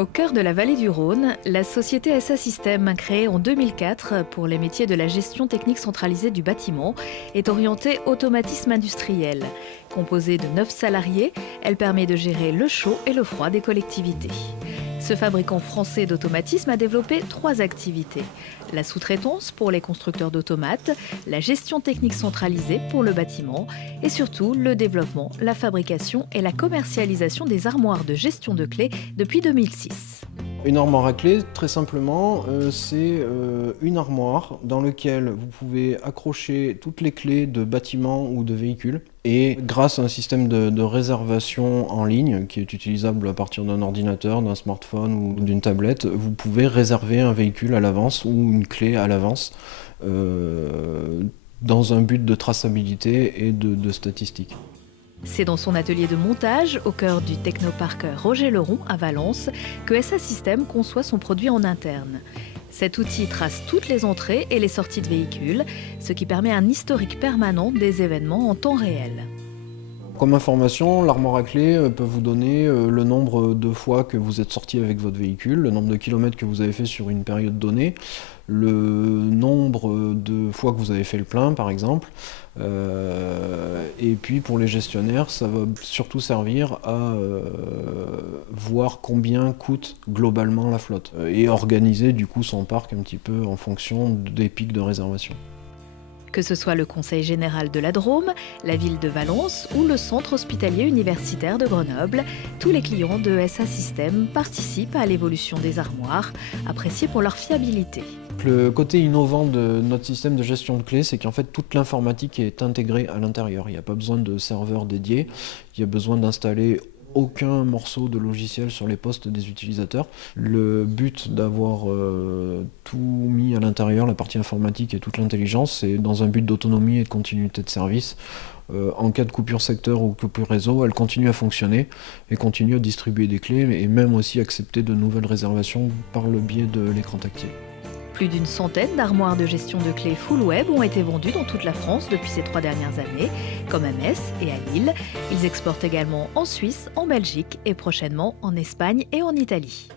Au cœur de la vallée du Rhône, la société SA Systèmes, créée en 2004 pour les métiers de la gestion technique centralisée du bâtiment, est orientée automatisme industriel. Composée de 9 salariés, elle permet de gérer le chaud et le froid des collectivités. Ce fabricant français d'automatisme a développé 3 activités. La sous-traitance pour les constructeurs d'automates, la gestion technique centralisée pour le bâtiment et surtout le développement, la fabrication et la commercialisation des armoires de gestion de clés depuis 2006. Une armoire à clés, très simplement, c'est une armoire dans laquelle vous pouvez accrocher toutes les clés de bâtiments ou de véhicules. Et grâce à un système de réservation en ligne qui est utilisable à partir d'un ordinateur, d'un smartphone ou d'une tablette, vous pouvez réserver un véhicule à l'avance ou une clé à l'avance dans un but de traçabilité et de statistiques. C'est dans son atelier de montage, au cœur du technoparc Roger Leron à Valence, que SA Systèmes conçoit son produit en interne. Cet outil trace toutes les entrées et les sorties de véhicules, ce qui permet un historique permanent des événements en temps réel. Comme information, l'armoire à clés peut vous donner le nombre de fois que vous êtes sorti avec votre véhicule, le nombre de kilomètres que vous avez fait sur une période donnée, le nombre de fois que vous avez fait le plein par exemple. Et puis pour les gestionnaires, ça va surtout servir à voir combien coûte globalement la flotte et organiser du coup son parc un petit peu en fonction des pics de réservation. Que ce soit le Conseil général de la Drôme, la ville de Valence ou le centre hospitalier universitaire de Grenoble, tous les clients de SA Systèmes participent à l'évolution des armoires, appréciées pour leur fiabilité. Le côté innovant de notre système de gestion de clés, c'est qu'en fait toute l'informatique est intégrée à l'intérieur. Il n'y a pas besoin de serveurs dédiés, il y a besoin d'installer aucun morceau de logiciel sur les postes des utilisateurs. Le but d'avoir tout mis à l'intérieur, la partie informatique et toute l'intelligence, c'est dans un but d'autonomie et de continuité de service. En cas de coupure secteur ou coupure réseau, elle continue à fonctionner et continue à distribuer des clés et même aussi accepter de nouvelles réservations par le biais de l'écran tactile. Plus d'une centaine d'armoires de gestion de clés full web ont été vendues dans toute la France depuis ces 3 dernières années, comme à Metz et à Lille. Ils exportent également en Suisse, en Belgique et prochainement en Espagne et en Italie.